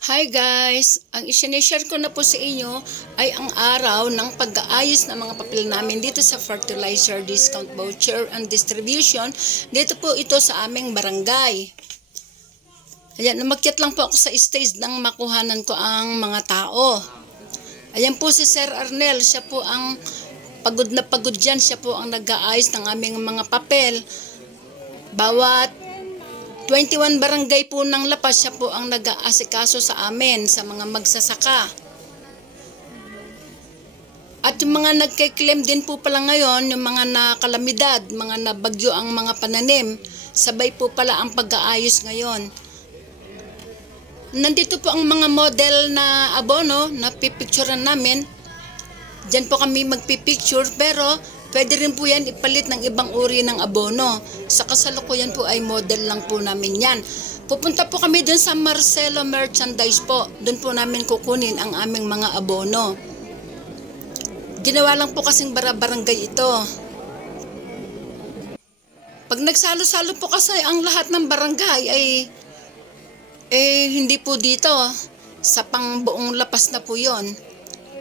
Hi guys! Ang isineshare ko na po sa inyo ay ang araw ng pag-aayos ng mga papel namin dito sa Fertilizer Discount Voucher and Distribution. Dito po ito sa aming barangay. Ayan, umakyat lang po ako sa stage nang makuhanan ko ang mga tao. Ayan po si Sir Arnel, siya po ang pagod na pagod dyan, siya po ang nag-aayos ng aming mga papel. Bawat 21 barangay po ng Lapas, siya po ang nag-aasikaso sa amin, sa mga magsasaka. At yung mga nagkiklaim din po pala ngayon, yung mga nakalamidad, mga nabagyo ang mga pananim, sabay po pala ang pag-aayos ngayon. Nandito po ang mga model na abono na pipicturean namin. Diyan po kami magpipicture pero pwede rin po yan ipalit ng ibang uri ng abono. Sa kasalukuyan po ay model lang po namin yan. Pupunta po kami dun sa Marcelo Merchandise po. Doon po namin kukunin ang aming mga abono. Ginawa lang po kasing bara-barangay ito. Pag nagsalo-salo po kasi ang lahat ng barangay ay eh hindi po dito. Sa pangbuong lapas na po yon.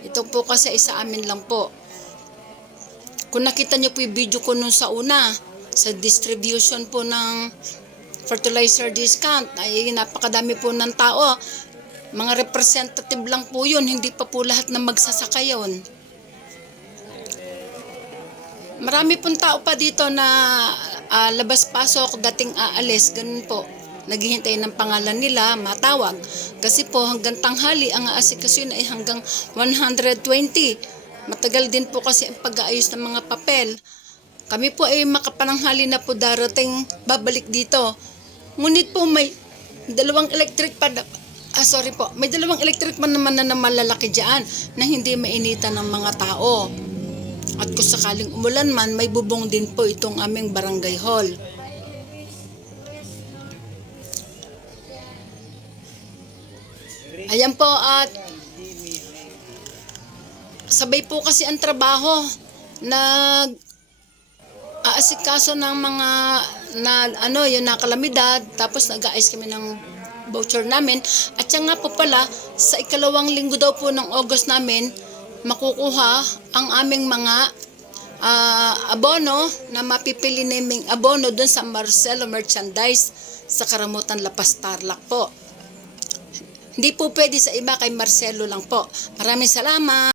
Ito po kasi ay sa amin lang po. Kung nakita niyo po yung video ko nung sa una, sa distribution po ng fertilizer discount, ay napakadami po ng tao. Mga representative lang po yun, hindi pa po lahat na magsasaka yun. Marami pong tao pa dito na ah, labas-pasok, dating aalis, ganun po. Naghihintay ng pangalan nila, matawag. Kasi po hanggang tanghali, ang aasikasyon ay hanggang 120. Matagal din po kasi ang pag-aayos ng mga papel. Kami po ay makapananghali na po darating babalik dito. Ngunit po may dalawang electric pa Ah, sorry po. May dalawang electric man naman na, na malalaki dyan na hindi mainitan ng mga tao. At kung sakaling umulan man, may bubong din po itong aming barangay hall. Ayan po at sabay po kasi ang trabaho nag aasikaso ng mga na ano yung nakalamidad tapos nag-aayos kami ng voucher namin at siya nga po pala sa ikalawang linggo daw po ng August namin makukuha ang aming mga ah, abono na mapipili naming abono dun sa Marcelo Merchandise sa Karamutan Lapas Tarlac po. Hindi po pwede sa iba kay Marcelo lang po. Maraming salamat.